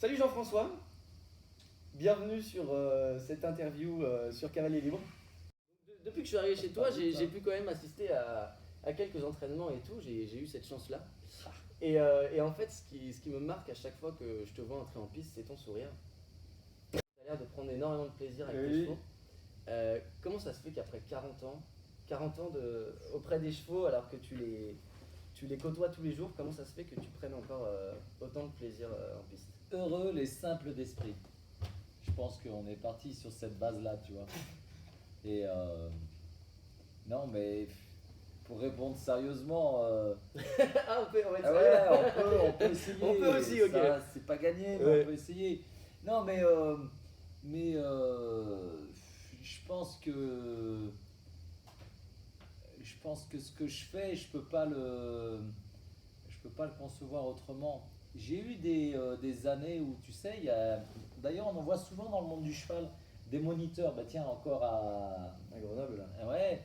Salut Jean-François, bienvenue sur cette interview sur Cavalier Libre. Depuis que je suis arrivé chez toi, j'ai pu quand même assister à quelques entraînements et tout, j'ai eu cette chance-là. Et en fait, ce qui me marque à chaque fois que je te vois entrer en piste, c'est ton sourire. Tu as l'air de prendre énormément de plaisir avec tes chevaux. Comment ça se fait qu'après 40 ans auprès des chevaux, alors que tu les côtoies tous les jours, comment ça se fait que tu prennes encore autant de plaisir en piste? Heureux les simples d'esprit. Je pense qu'on est parti sur cette base-là, tu vois. Et non, mais pour répondre sérieusement, Ah, on va être ah sérieux. ouais, on peut essayer. On peut aussi, ok. Ça, c'est pas gagné, mais Ouais. on peut essayer. Non, mais je pense que ce que je fais, je peux pas le concevoir autrement. J'ai eu des années où, tu sais, d'ailleurs, on en voit souvent dans le monde du cheval des moniteurs. Bah tiens, encore À Grenoble, là. ouais.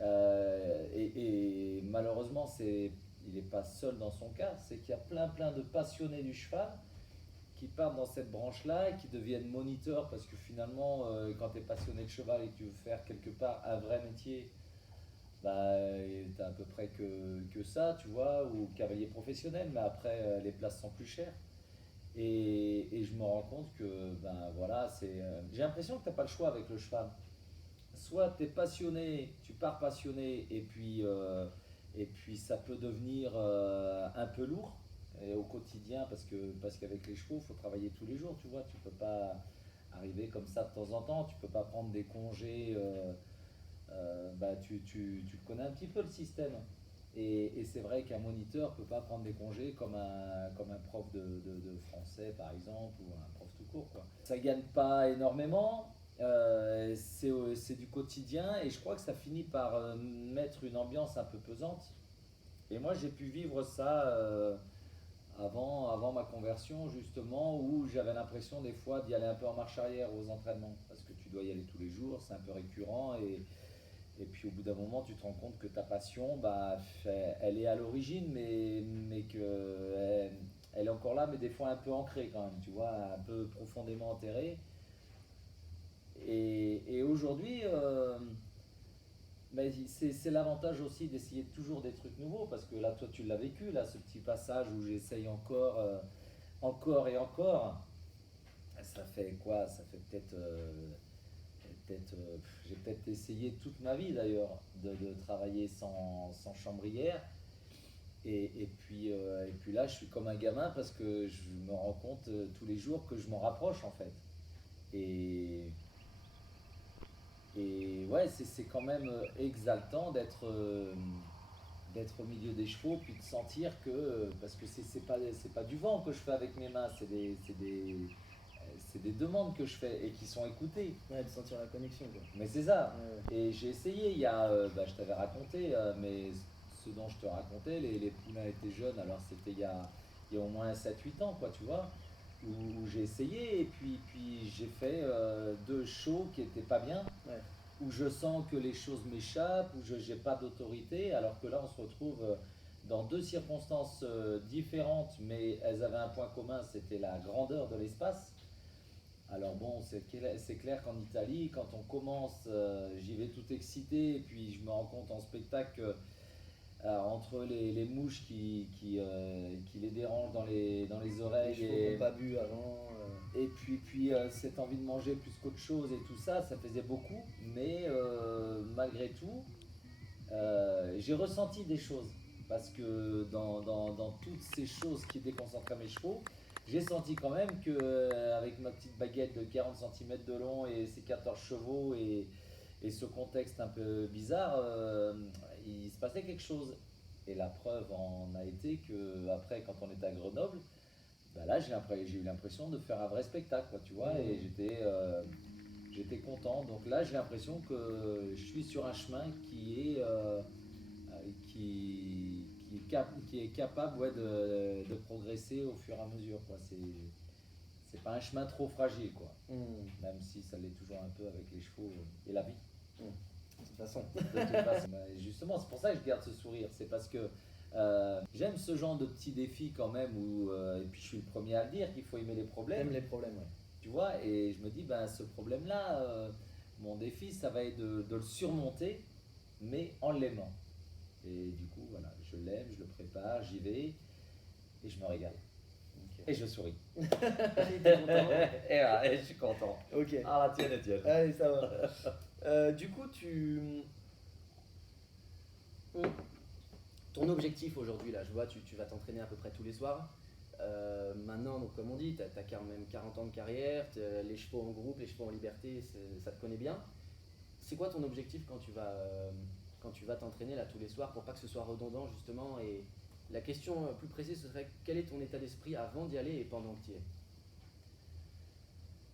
Ouais. Et malheureusement, il n'est pas seul dans son cas. C'est qu'il y a plein de passionnés du cheval qui partent dans cette branche-là et qui deviennent moniteurs parce que finalement, quand tu es passionné de cheval et que tu veux faire quelque part un vrai métier, bah, t'as à peu près que ça, tu vois, ou cavalier professionnel, mais après, les places sont plus chères. Et je me rends compte que, ben voilà, j'ai l'impression que t'as pas le choix avec le cheval. Soit tu es passionné, tu pars passionné, et puis ça peut devenir un peu lourd au quotidien, parce qu'avec les chevaux, il faut travailler tous les jours, tu vois, tu peux pas arriver comme ça de temps en temps, tu peux pas prendre des congés. Bah, tu le connais un petit peu le système. Et c'est vrai qu'un moniteur ne peut pas prendre des congés comme un prof de français, par exemple, ou un prof tout court, quoi. Ça ne gagne pas énormément, c'est du quotidien, et je crois que ça finit par mettre une ambiance un peu pesante. Et moi, j'ai pu vivre ça avant ma conversion, justement, où j'avais l'impression des fois d'y aller un peu en marche arrière aux entraînements, parce que tu dois y aller tous les jours, c'est un peu récurrent, et puis au bout d'un moment, tu te rends compte que ta passion, bah, elle est à l'origine, mais elle est encore là, mais des fois un peu ancrée quand même, tu vois, un peu profondément enterrée. Et aujourd'hui, bah, c'est l'avantage aussi d'essayer toujours des trucs nouveaux, parce que là, toi, tu l'as vécu, là, ce petit passage où j'essaye encore et encore. Ça fait quoi? Ça fait j'ai peut-être essayé toute ma vie d'ailleurs de travailler sans chambrière. Et puis là, je suis comme un gamin parce que je me rends compte tous les jours que je m'en rapproche en fait. Et, et ouais, c'est quand même exaltant d'être au milieu des chevaux, puis de sentir que, parce que c'est pas du vent que je fais avec mes mains, c'est des demandes que je fais et qui sont écoutées. Ouais, de sentir la connexion, quoi. Mais c'est ça. Ouais. Et j'ai essayé, bah, je t'avais raconté, mais ce dont je te racontais, les poulains étaient jeunes, alors c'était il y a au moins 7 8 ans, quoi, tu vois, où j'ai essayé, et puis j'ai fait 2 shows qui étaient pas bien, Ouais. où je sens que les choses m'échappent, où je n'ai pas d'autorité, alors que là on se retrouve dans 2 circonstances différentes, mais elles avaient un point commun, c'était la grandeur de l'espace. Alors bon, c'est clair qu'en Italie, quand on commence, j'y vais tout excité, et puis je me rends compte en spectacle que, entre les mouches qui les dérangent dans les Les oreilles, chevaux qui n'ont pas bu avant. et puis cette envie de manger plus qu'autre chose et tout ça, ça faisait beaucoup. Mais malgré tout, j'ai ressenti des choses. Parce que dans toutes ces choses qui déconcentraient mes chevaux, j'ai senti quand même que, avec ma petite baguette de 40 cm de long et ces 14 chevaux et ce contexte un peu bizarre, il se passait quelque chose. Et la preuve en a été que après, quand on était à Grenoble, bah là j'ai eu l'impression de faire un vrai spectacle, quoi, tu vois, et j'étais content. Donc là, j'ai l'impression que je suis sur un chemin qui est capable, ouais, de progresser au fur et à mesure, quoi. C'est pas un chemin trop fragile, quoi. Même si ça l'est toujours un peu avec les chevaux et la vie. De toute façon. De toute façon. Justement, c'est pour ça que je garde ce sourire. C'est parce que J'aime ce genre de petits défis quand même, et puis je suis le premier à le dire qu'il faut aimer les problèmes. T'aimes les problèmes, ouais. Tu vois, et je me dis, ben, ce problème-là, mon défi, ça va être de le surmonter, mais en l'aimant. Et du coup, voilà, je l'aime, je le prépare, j'y vais, et je me régale. Ok. Et je souris. T'es content? Et voilà, et je suis content. Ok. Ah, la tienne, Étienne. Allez, ça va. Du coup, ton objectif aujourd'hui, là, je vois, tu vas t'entraîner à peu près tous les soirs. Maintenant, donc, comme on dit, tu as quand même 40 ans de carrière, les chevaux en groupe, les chevaux en liberté, ça te connaît bien. C'est quoi ton objectif quand tu vas t'entraîner là tous les soirs pour pas que ce soit redondant justement? Et la question plus précise, ce serait quel est ton état d'esprit avant d'y aller et pendant que tu y es?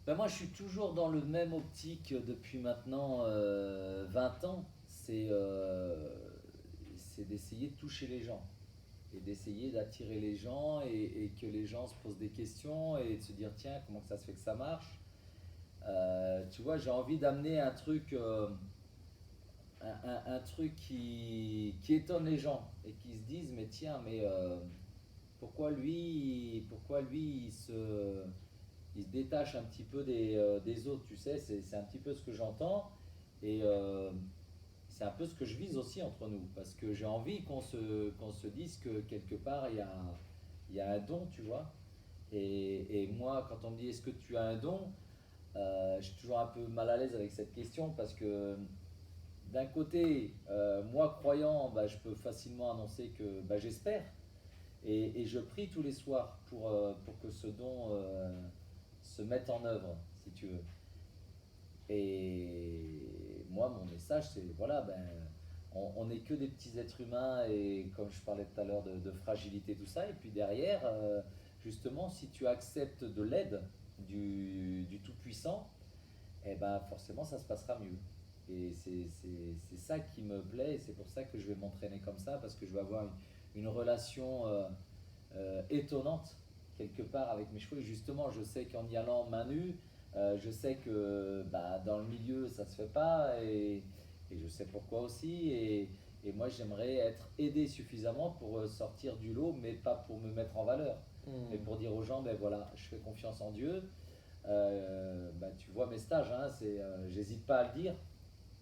Ben moi, je suis toujours dans le même optique depuis maintenant 20 ans. C'est d'essayer de toucher les gens et d'essayer d'attirer les gens et que les gens se posent des questions et de se dire tiens, comment ça se fait que ça marche. Tu vois, j'ai envie d'amener un truc, un truc qui étonne les gens et qui se disent mais tiens, mais pourquoi lui il se détache un petit peu des autres, tu sais, c'est un petit peu ce que j'entends et c'est un peu ce que je vise aussi entre nous parce que j'ai envie qu'on se dise que quelque part il y a un don, tu vois. Et moi, quand on me dit est-ce que tu as un don, je suis toujours un peu mal à l'aise avec cette question parce que d'un côté, moi croyant, bah, je peux facilement annoncer que bah, j'espère et je prie tous les soirs pour que ce don se mette en œuvre, si tu veux. Et moi, mon message, c'est voilà, ben, on n'est que des petits êtres humains et comme je parlais tout à l'heure de fragilité, tout ça. Et puis derrière, justement, si tu acceptes de l'aide du Tout-Puissant, eh ben forcément, ça se passera mieux. Et c'est ça qui me plaît et c'est pour ça que je vais m'entraîner comme ça parce que je vais avoir une relation étonnante quelque part avec mes chevaux. Et justement, je sais qu'en y allant main nue, je sais que bah, dans le milieu, ça se fait pas et je sais pourquoi aussi. Et moi, j'aimerais être aidé suffisamment pour sortir du lot, mais pas pour me mettre en valeur, mais pour dire aux gens, ben voilà, je fais confiance en Dieu. Bah, tu vois mes stages, hein, j'hésite pas à le dire.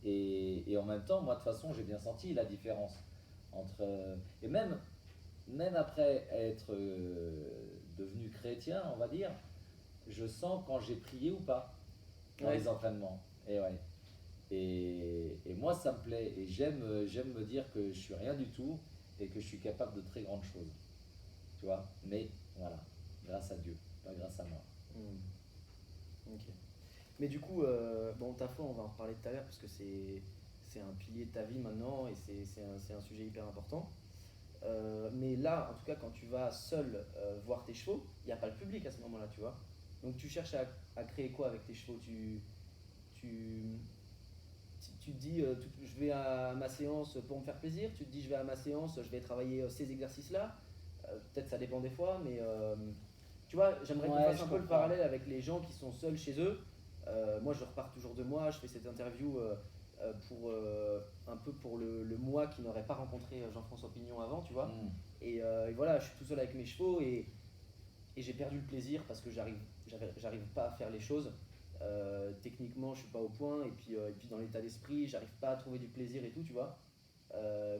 Et en même temps, moi, de toute façon, j'ai bien senti la différence entre. Et même après être devenu chrétien, on va dire, je sens quand j'ai prié ou pas dans Ouais. les entraînements. Et ouais. Et moi, ça me plaît. Et j'aime me dire que je suis rien du tout et que je suis capable de très grandes choses. Tu vois. Mais voilà, grâce à Dieu, pas grâce à moi. Ok. Mais du coup, bon, ta foi, on va en reparler tout à l'heure parce que c'est un pilier de ta vie maintenant et c'est un sujet hyper important. Mais là, en tout cas, quand tu vas seul voir tes chevaux, il n'y a pas le public à ce moment-là, tu vois. Donc tu cherches à créer quoi avec tes chevaux? Tu, tu te dis, je vais à ma séance pour me faire plaisir. Tu te dis, je vais à ma séance, je vais travailler ces exercices-là. Peut-être ça dépend des fois, mais tu vois, j'aimerais qu'on Ouais, fasse je un peu le comprends. parallèle avec les gens qui sont seuls chez eux. Moi, je repars toujours de moi. Je fais cette interview pour un peu pour le moi qui n'aurait pas rencontré Jean-François Pignon avant, tu vois. Hmm. Et voilà, je suis tout seul avec mes chevaux et j'ai perdu le plaisir parce que j'arrive pas à faire les choses. Techniquement, je suis pas au point et puis dans l'état d'esprit, j'arrive pas à trouver du plaisir et tout, tu vois.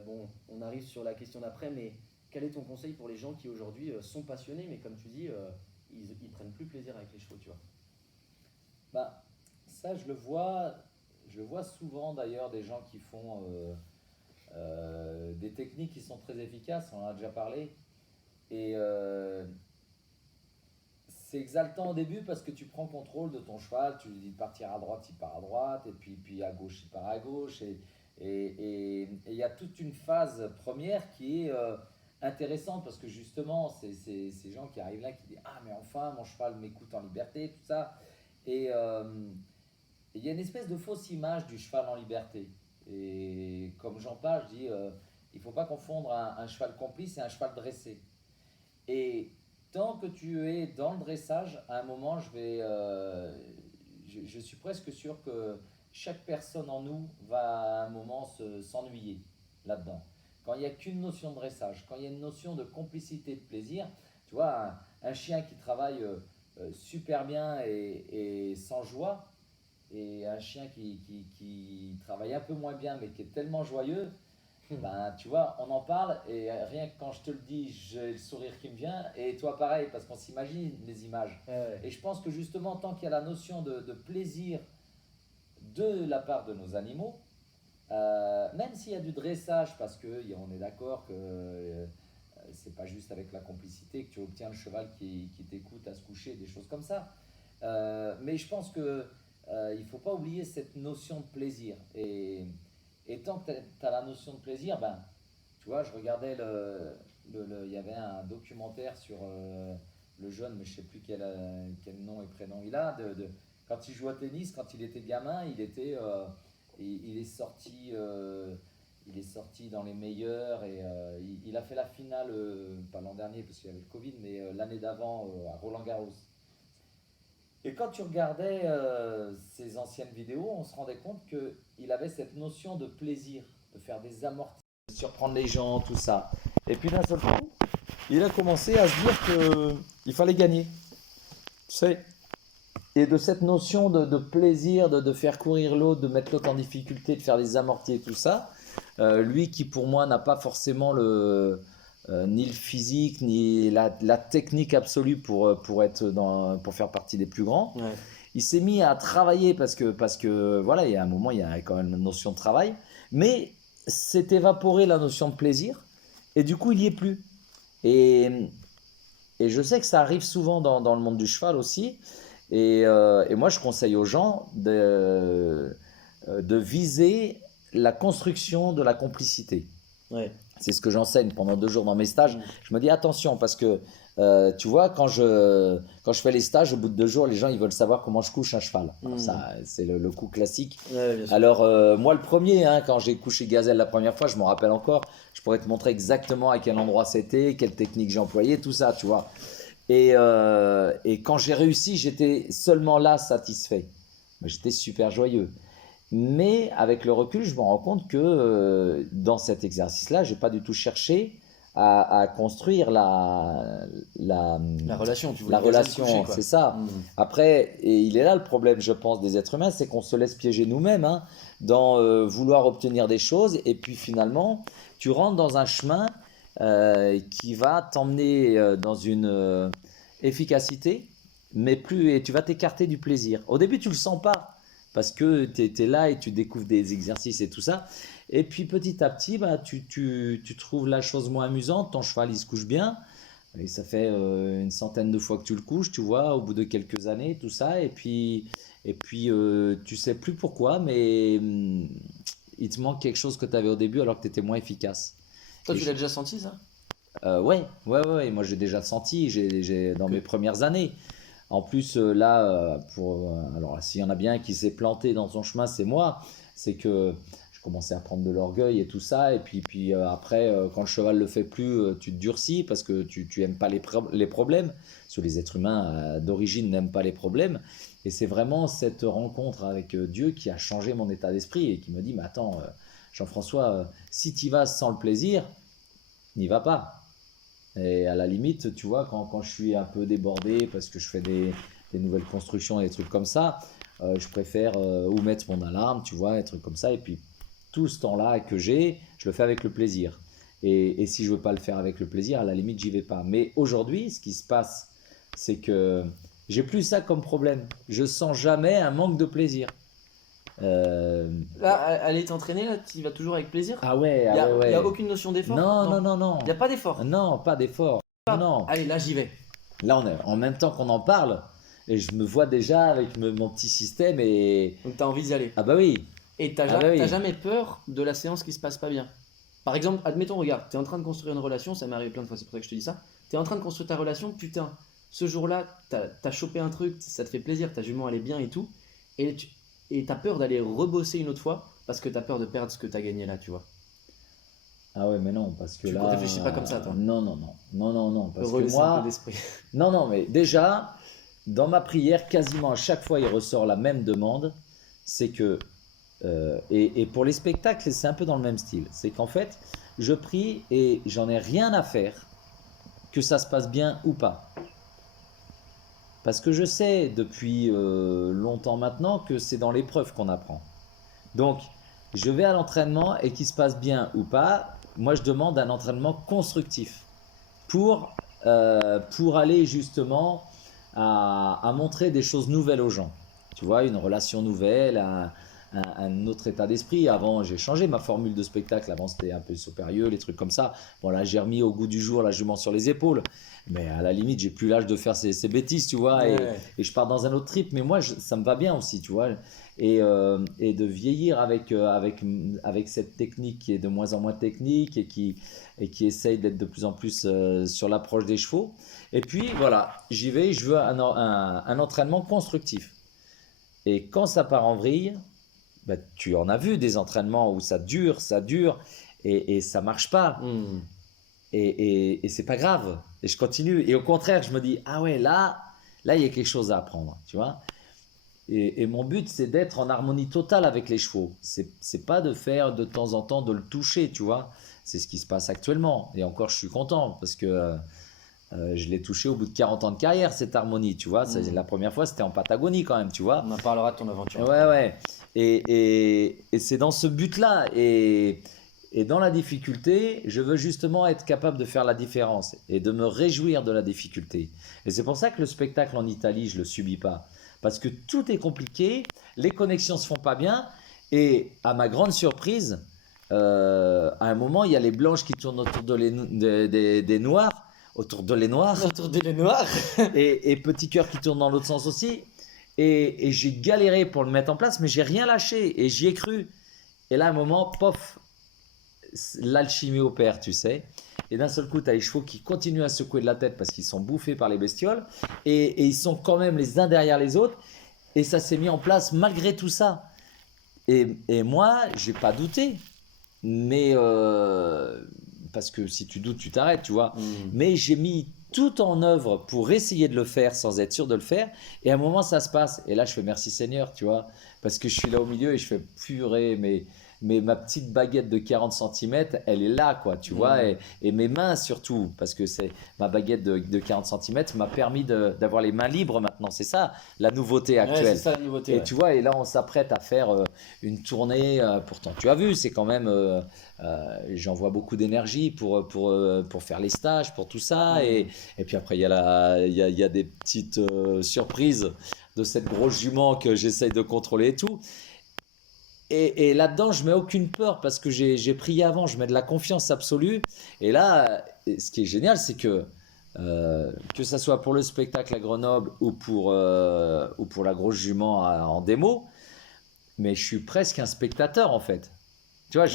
Bon, on arrive sur la question d'après, mais quel est ton conseil pour les gens qui aujourd'hui sont passionnés, mais comme tu dis, ils prennent plus plaisir avec les chevaux, tu vois. Bah, ça, je le vois souvent d'ailleurs des gens qui font des techniques qui sont très efficaces, on en a déjà parlé. Et c'est exaltant au début parce que tu prends contrôle de ton cheval, tu lui dis de partir à droite, il part à droite, et puis à gauche, il part à gauche. Et il y a toute une phase première qui est intéressante parce que justement, c'est ces gens qui arrivent là qui disent ah, mais enfin, mon cheval m'écoute en liberté, tout ça. Et il y a une espèce de fausse image du cheval en liberté. Et comme j'en parle, je dis il ne faut pas confondre un cheval complice et un cheval dressé. Et tant que tu es dans le dressage, à un moment, je suis presque sûr que chaque personne en nous va à un moment s'ennuyer là-dedans. quand il n'y a qu'une notion de dressage, quand il y a une notion de complicité, de plaisir, tu vois, un chien qui travaille super bien et sans joie, et un chien qui travaille un peu moins bien mais qui est tellement joyeux, ben, tu vois, on en parle et rien que quand je te le dis, j'ai le sourire qui me vient et toi pareil parce qu'on s'imagine les images. Ouais. Et je pense que justement, tant qu'il y a la notion de plaisir de la part de nos animaux, même s'il y a du dressage, parce qu'on est d'accord que c'est pas juste avec la complicité que tu obtiens le cheval qui t'écoute à se coucher, des choses comme ça. Mais je pense que il faut pas oublier cette notion de plaisir. Et tant que tu as la notion de plaisir, ben, tu vois, je regardais il y avait un documentaire sur le jeune, mais je sais plus quel nom et prénom il a, quand il jouait au tennis, quand il était gamin, il est sorti dans les meilleurs et il a fait la finale, pas l'an dernier parce qu'il y avait le Covid, mais l'année d'avant à Roland-Garros. Et quand tu regardais ses anciennes vidéos, on se rendait compte qu'il avait cette notion de plaisir, de faire des amortis, de surprendre les gens, tout ça. Et puis d'un seul coup, il a commencé à se dire qu'il fallait gagner. Tu sais. Et de cette notion de plaisir, de faire courir l'autre, de mettre l'autre en difficulté, de faire des amortis et tout ça, lui qui pour moi n'a pas forcément ni le physique, ni la technique absolue pour faire partie des plus grands, Ouais. il s'est mis à travailler parce que voilà, il y a un moment, il y a quand même une notion de travail, mais s'est évaporé la notion de plaisir, et du coup, il n'y est plus. Et je sais que ça arrive souvent dans le monde du cheval aussi, et moi, je conseille aux gens de viser la construction de la complicité. Ouais. C'est ce que j'enseigne pendant 2 jours dans mes stages. Je me dis attention parce que tu vois, quand je fais les stages, au bout de 2 jours, les gens ils veulent savoir comment je couche un cheval. Alors, ça, c'est le coup classique. Ouais, bien sûr. Alors, moi, le premier, hein, quand j'ai couché Gazelle la première fois, je m'en rappelle encore. Je pourrais te montrer exactement à quel endroit c'était, quelle technique j'ai employée, tout ça, tu vois. Et quand j'ai réussi, j'étais seulement là satisfait. J'étais super joyeux. Mais avec le recul, je me rends compte que dans cet exercice-là, je n'ai pas du tout cherché à construire la relation, tu la voulais relation, coucher, quoi. c'est ça. Après, et il est là le problème, je pense, des êtres humains, c'est qu'on se laisse piéger nous-mêmes hein, dans vouloir obtenir des choses, et puis finalement, tu rentres dans un chemin qui va t'emmener dans une efficacité, et tu vas t'écarter du plaisir. Au début, tu le sens pas, parce que tu es là et tu découvres des exercices et tout ça. Et puis petit à petit, bah, tu trouves la chose moins amusante, ton cheval il se couche bien, et ça fait une centaine de fois que tu le couches, tu vois, au bout de quelques années, tout ça, et puis tu sais plus pourquoi, mais il te manque quelque chose que tu avais au début alors que tu étais moins efficace. Toi, tu l'as déjà senti ça? Ouais, moi j'ai déjà senti, dans mes premières années. En plus, là, alors s'il y en a bien qui s'est planté dans son chemin, c'est moi. C'est que je commençais à prendre de l'orgueil et tout ça. Et puis après, quand le cheval le fait plus, tu te durcis parce que tu aimes pas les problèmes. Parce que les êtres humains d'origine n'aiment pas les problèmes. Et c'est vraiment cette rencontre avec Dieu qui a changé mon état d'esprit et qui me dit, mais attends, Jean-François, si tu y vas sans le plaisir, n'y va pas. Et à la limite, tu vois, quand je suis un peu débordé parce que je fais des nouvelles constructions et des trucs comme ça, je préfère ou mettre mon alarme, tu vois, des trucs comme ça. Et puis, tout ce temps-là que j'ai, je le fais avec le plaisir. Et si je veux pas le faire avec le plaisir, à la limite, j'y vais pas. Mais aujourd'hui, ce qui se passe, c'est que j'ai plus ça comme problème. Je sens jamais un manque de plaisir. Là, aller t'entraîner, là, tu y vas toujours avec plaisir? Ah ouais, Il ouais. n'y a aucune notion d'effort? Non. Il n'y a pas d'effort? Non, pas d'effort. Non. Allez, là, j'y vais. Là, on est en même temps qu'on en parle, et je me vois déjà avec mon petit système et... Donc, tu as envie d'y aller. Ah bah oui. Et tu n'as jamais peur de la séance qui se passe pas bien? Par exemple, admettons, regarde, tu es en train de construire une relation, ça m'est arrivé plein de fois, c'est pour ça que je te dis ça. Tu es en train de construire ta relation, putain, ce jour-là, tu as chopé un truc, ça te fait plaisir, ta jument elle est bien et tout, et tu as peur d'aller rebosser une autre fois parce que tu as peur de perdre ce que tu as gagné là, tu vois. Ah ouais, mais non, parce que Tu là... réfléchis pas comme ça, toi. Non, parce Heureux que le moi... simple d'esprit. Non, mais déjà, dans ma prière, quasiment à chaque fois, il ressort la même demande, c'est que... et pour les spectacles, c'est un peu dans le même style. C'est qu'en fait, je prie et j'en ai rien à faire que ça se passe bien ou pas. Parce que je sais depuis longtemps maintenant que c'est dans l'épreuve qu'on apprend. Donc, je vais à l'entraînement et qu'il se passe bien ou pas, moi je demande un entraînement constructif pour aller justement à montrer des choses nouvelles aux gens. Tu vois, une relation nouvelle, un autre état d'esprit. Avant, j'ai changé ma formule de spectacle. Avant, c'était un peu supérieur, les trucs comme ça. Bon, là, j'ai remis au goût du jour la jument sur les épaules. Mais à la limite, j'ai plus l'âge de faire ces bêtises, tu vois. Ouais. Et je pars dans un autre trip. Mais moi, ça me va bien aussi, tu vois. Et de vieillir avec cette technique qui est de moins en moins technique et qui essaye d'être de plus en plus sur l'approche des chevaux. Et puis, voilà, j'y vais, je veux un entraînement constructif. Et quand ça part en vrille, bah, tu en as vu des entraînements où ça dure et ça marche pas. Et c'est pas grave. Et je continue. Et au contraire, je me dis, ah ouais, là, il y a quelque chose à apprendre, tu vois. Et mon but, c'est d'être en harmonie totale avec les chevaux. C'est pas de faire de temps en temps, de le toucher, tu vois. C'est ce qui se passe actuellement. Et encore, je suis content parce que je l'ai touché au bout de 40 ans de carrière, cette harmonie, tu vois. La première fois, c'était en Patagonie quand même, tu vois. On en parlera de ton aventure. Ouais. Et c'est dans ce but-là. Et dans la difficulté, je veux justement être capable de faire la différence et de me réjouir de la difficulté. Et c'est pour ça que le spectacle en Italie, je ne le subis pas. Parce que tout est compliqué, les connexions ne se font pas bien. Et à ma grande surprise, à un moment, il y a les blanches qui tournent autour des noirs. Autour de les noirs. Autour de les noirs. et petit cœur qui tourne dans l'autre sens aussi. Et j'ai galéré pour le mettre en place, mais j'ai rien lâché et j'y ai cru. Et là, à un moment, pof, l'alchimie opère, tu sais. Et d'un seul coup, tu as les chevaux qui continuent à secouer de la tête parce qu'ils sont bouffés par les bestioles. Et ils sont quand même les uns derrière les autres. Et ça s'est mis en place malgré tout ça. Et moi, j'ai pas douté. Mais parce que si tu doutes, tu t'arrêtes, tu vois. Mais j'ai mis tout en œuvre pour essayer de le faire sans être sûr de le faire. Et à un moment, ça se passe. Et là, je fais merci Seigneur, tu vois. Parce que je suis là au milieu et je fais purée, mais ma petite baguette de 40 cm, elle est là, quoi, tu vois. Et mes mains surtout, parce que c'est ma baguette de 40 cm m'a permis d'avoir les mains libres maintenant. C'est ça la nouveauté actuelle. Ouais, c'est ça la nouveauté. Et tu vois, et là, on s'apprête à faire une tournée. Pourtant, tu as vu, c'est quand même. J'envoie beaucoup d'énergie pour faire les stages, pour tout ça. Et puis après, il y a des petites surprises de cette grosse jument que j'essaye de contrôler et tout. Et là-dedans, je mets aucune peur parce que j'ai prié avant, je mets de la confiance absolue. Et là, ce qui est génial, c'est que ça soit pour le spectacle à Grenoble ou pour la grosse jument en démo, mais je suis presque un spectateur en fait. Tu vois,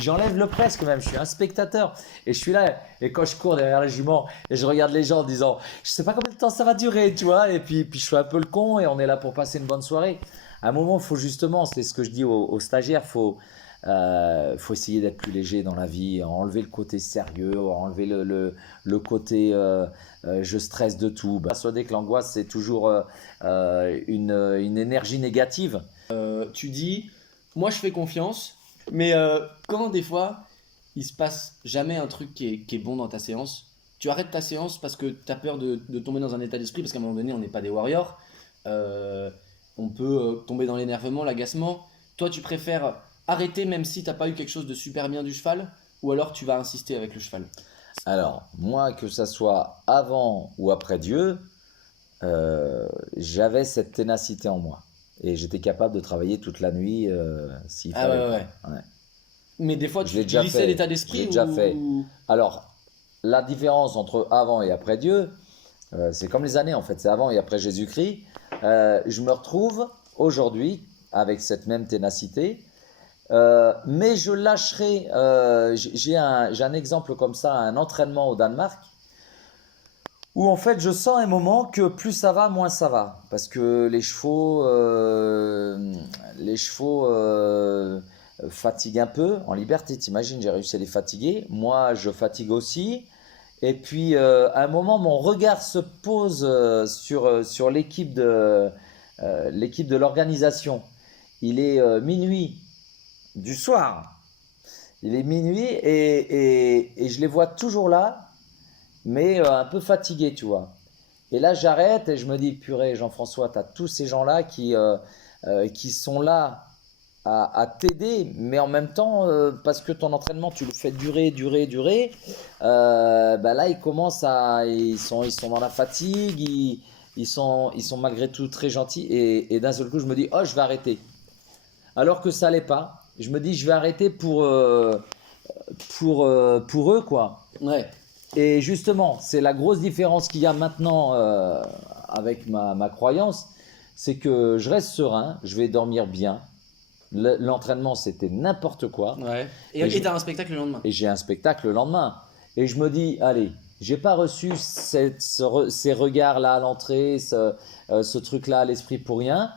j'enlève le presque même, je suis un spectateur. Et je suis là, et quand je cours derrière la jument, et je regarde les gens en disant, je sais pas combien de temps ça va durer, tu vois. Et puis je fais un peu le con, et on est là pour passer une bonne soirée. À un moment, il faut justement, c'est ce que je dis aux stagiaires, faut essayer d'être plus léger dans la vie, enlever le côté sérieux, enlever le côté je stresse de tout. Persuadé que l'angoisse, c'est toujours une énergie négative. Tu dis, moi je fais confiance, mais quand des fois il se passe jamais un truc qui est bon dans ta séance, tu arrêtes ta séance parce que tu as peur de tomber dans un état d'esprit, parce qu'à un moment donné on n'est pas des warriors, on peut tomber dans l'énervement, l'agacement. Toi tu préfères arrêter même si t'as pas eu quelque chose de super bien du cheval, ou alors tu vas insister avec le cheval? Alors, moi, que ça soit avant ou après Dieu, j'avais cette ténacité en moi. Et j'étais capable de travailler toute la nuit s'il fallait. Ouais. Mais des fois, Je tu l'ai déjà glissais fait. l'état Je d'esprit l'ai déjà ou... fait. Alors, la différence entre avant et après Dieu, c'est comme les années en fait, c'est avant et après Jésus-Christ. Je me retrouve aujourd'hui avec cette même ténacité, mais je lâcherai. J'ai un exemple comme ça, un entraînement au Danemark, où en fait je sens un moment que plus ça va, moins ça va. Parce que les chevaux fatiguent un peu en liberté. T'imagines, j'ai réussi à les fatiguer. Moi, je fatigue aussi. Et puis, à un moment, mon regard se pose sur l'équipe de l'organisation. Il est minuit du soir. Il est minuit et je les vois toujours là, mais un peu fatigués, tu vois. Et là, j'arrête et je me dis, purée, Jean-François, tu as tous ces gens-là qui sont là à t'aider, mais en même temps, parce que ton entraînement, tu le fais durer, bah là, ils sont dans la fatigue, ils sont malgré tout très gentils. Et d'un seul coup, je me dis, oh, je vais arrêter. Alors que ça allait pas. Je me dis, je vais arrêter pour eux, quoi. Ouais. Et justement, c'est la grosse différence qu'il y a maintenant avec ma croyance, c'est que je reste serein, je vais dormir bien. L'entraînement, c'était n'importe quoi. Ouais. Et t'as un spectacle le lendemain. Et j'ai un spectacle le lendemain. Et je me dis, allez, j'ai pas reçu ces regards-là à l'entrée, ce truc-là à l'esprit pour rien.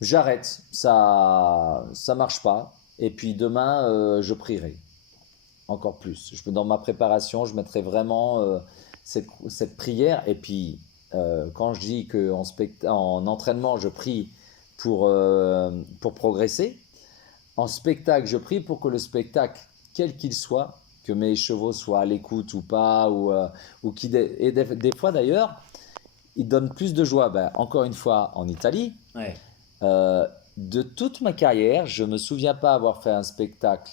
J'arrête, ça marche pas. Et puis demain, je prierai encore plus. Dans ma préparation, je mettrai vraiment cette prière. Et puis, quand je dis qu'en entraînement, je prie pour progresser, en spectacle, je prie pour que le spectacle, quel qu'il soit, que mes chevaux soient à l'écoute ou pas, ou et des fois d'ailleurs, ils donnent plus de joie. Ben, encore une fois, en Italie, Ouais. De toute ma carrière, je ne me souviens pas avoir fait un spectacle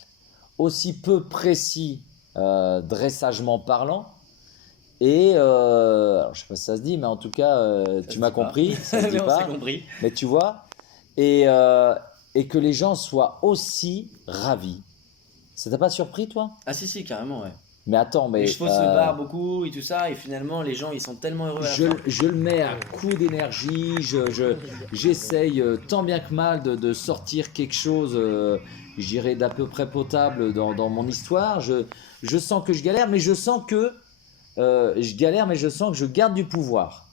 aussi peu précis, dressagement parlant. Et alors, je ne sais pas si ça se dit, mais en tout cas, tu m'as compris. Ça se dit On pas. s'est compris. Mais tu vois, et que les gens soient aussi ravis. Ça t'a pas surpris, toi? Ah si, carrément, ouais. Mais attends, mais Les chevaux se barrent beaucoup et tout ça, et finalement, les gens, ils sont tellement heureux à la fin. je le mets à coup d'énergie. J'essaye tant bien que mal de sortir quelque chose, je dirais, d'à peu près potable dans mon histoire. Je sens que je galère, mais je sens que je sens que je garde du pouvoir.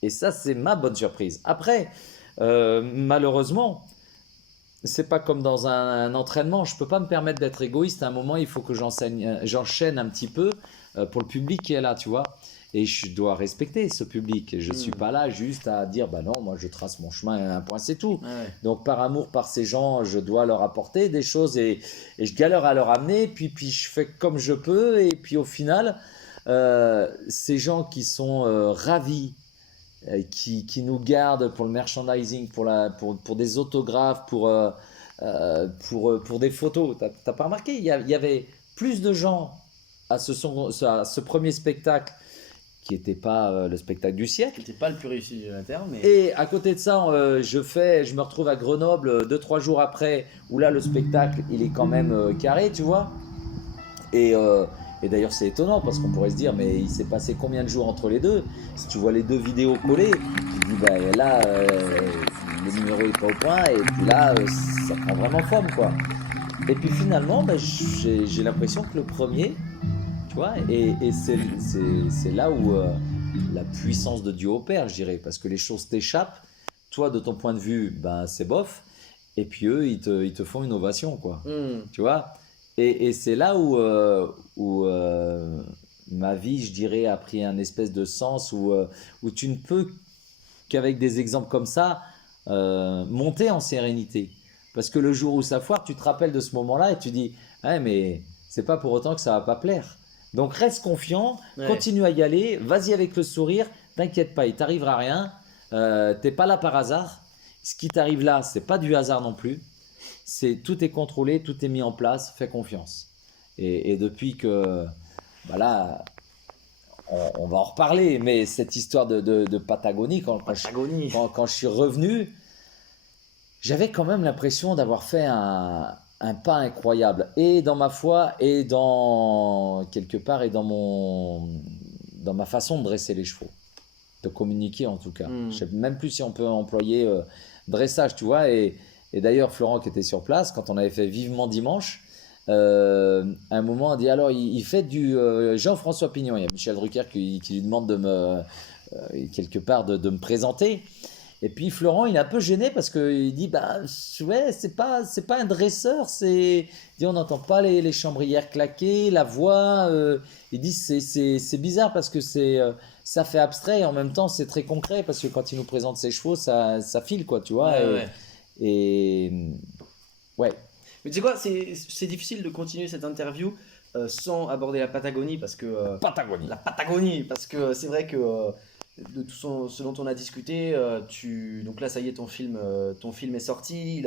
Et ça, c'est ma bonne surprise. Après, malheureusement, c'est pas comme dans un entraînement. Je peux pas me permettre d'être égoïste. À un moment, il faut que j'enchaîne un petit peu pour le public qui est là, tu vois. Et je dois respecter ce public. Je suis pas là juste à dire, bah non, moi je trace mon chemin et un point, c'est tout. Ouais. Donc par amour, par ces gens, je dois leur apporter des choses et je galère à leur amener. Puis je fais comme je peux. Et puis au final, ces gens qui sont ravis, qui nous gardent pour le merchandising, pour des autographes, pour des photos. T'as pas remarqué, il y avait plus de gens à ce premier spectacle qui n'était pas le spectacle du siècle. C'était pas le plus réussi de la Terre, mais... Et à côté de ça, je me retrouve à Grenoble 2-3 jours après, où là le spectacle il est quand même carré, tu vois. Et d'ailleurs c'est étonnant parce qu'on pourrait se dire mais il s'est passé combien de jours entre les deux? Si tu vois les deux vidéos collées, tu te dis bah là le numéro est pas au point et puis là ça prend vraiment forme quoi. Et puis finalement bah, j'ai l'impression que le premier, tu vois, et c'est là où la puissance de Dieu opère, je dirais, parce que les choses t'échappent, toi de ton point de vue ben c'est bof, et puis eux ils te font une ovation quoi, tu vois. Et c'est là où ma vie, je dirais, a pris un espèce de sens où tu ne peux qu'avec des exemples comme ça monter en sérénité. Parce que le jour où ça foire, tu te rappelles de ce moment-là et tu dis ouais, mais c'est pas pour autant que ça va pas plaire. Donc reste confiant, continue à y aller, vas-y avec le sourire, t'inquiète pas, il t'arrivera rien, t'es pas là par hasard. Ce qui t'arrive là, c'est pas du hasard non plus. Tout est contrôlé, tout est mis en place, fais confiance. Et depuis que, bah là, on va en reparler, mais cette histoire de Patagonie, quand je suis revenu, j'avais quand même l'impression d'avoir fait un pas incroyable, et dans ma foi, et quelque part, et dans ma façon de dresser les chevaux, de communiquer en tout cas. Je sais même plus si on peut employer dressage, tu vois, et d'ailleurs, Florent qui était sur place, quand on avait fait Vivement Dimanche, à un moment, on dit alors, il fait du Jean-François Pignon. Il y a Michel Drucker qui lui demande quelque part de me présenter. Et puis Florent, il est un peu gêné parce qu'il dit bah ouais, c'est pas un dresseur, il dit on n'entend pas les chambrières claquer, la voix. Il dit c'est bizarre parce que ça fait abstrait et en même temps c'est très concret parce que quand il nous présente ses chevaux, ça file quoi, tu vois. Ouais. Et ouais. Mais tu sais quoi, c'est difficile de continuer cette interview sans aborder la Patagonie parce que Patagonie. la Patagonie parce que c'est vrai que de tout ce dont on a discuté, donc là ça y est ton film est sorti,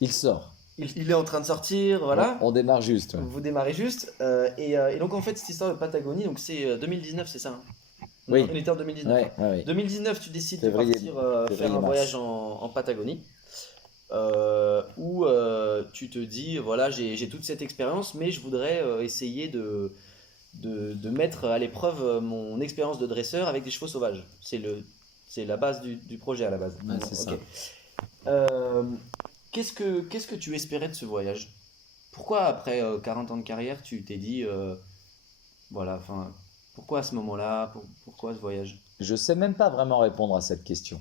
Il sort. il est en train de sortir, voilà. On démarre juste. Ouais. Vous démarrez juste et donc en fait cette histoire de Patagonie, donc c'est 2019, c'est ça hein. Oui. On était en 2019. Ouais, ouais, ouais. 2019, tu décides Février- de partir faire un février-mars. voyage en Patagonie. Où tu te dis, voilà, j'ai toute cette expérience, mais je voudrais essayer de mettre à l'épreuve mon expérience de dresseur avec des chevaux sauvages. C'est la base du projet à la base. Ouais, c'est Ok. ça. Qu'est-ce que tu espérais de ce voyage? Pourquoi après 40 ans de carrière, tu t'es dit, voilà, enfin, pourquoi à ce moment-là? Pourquoi ce voyage? Je sais même pas vraiment répondre à cette question.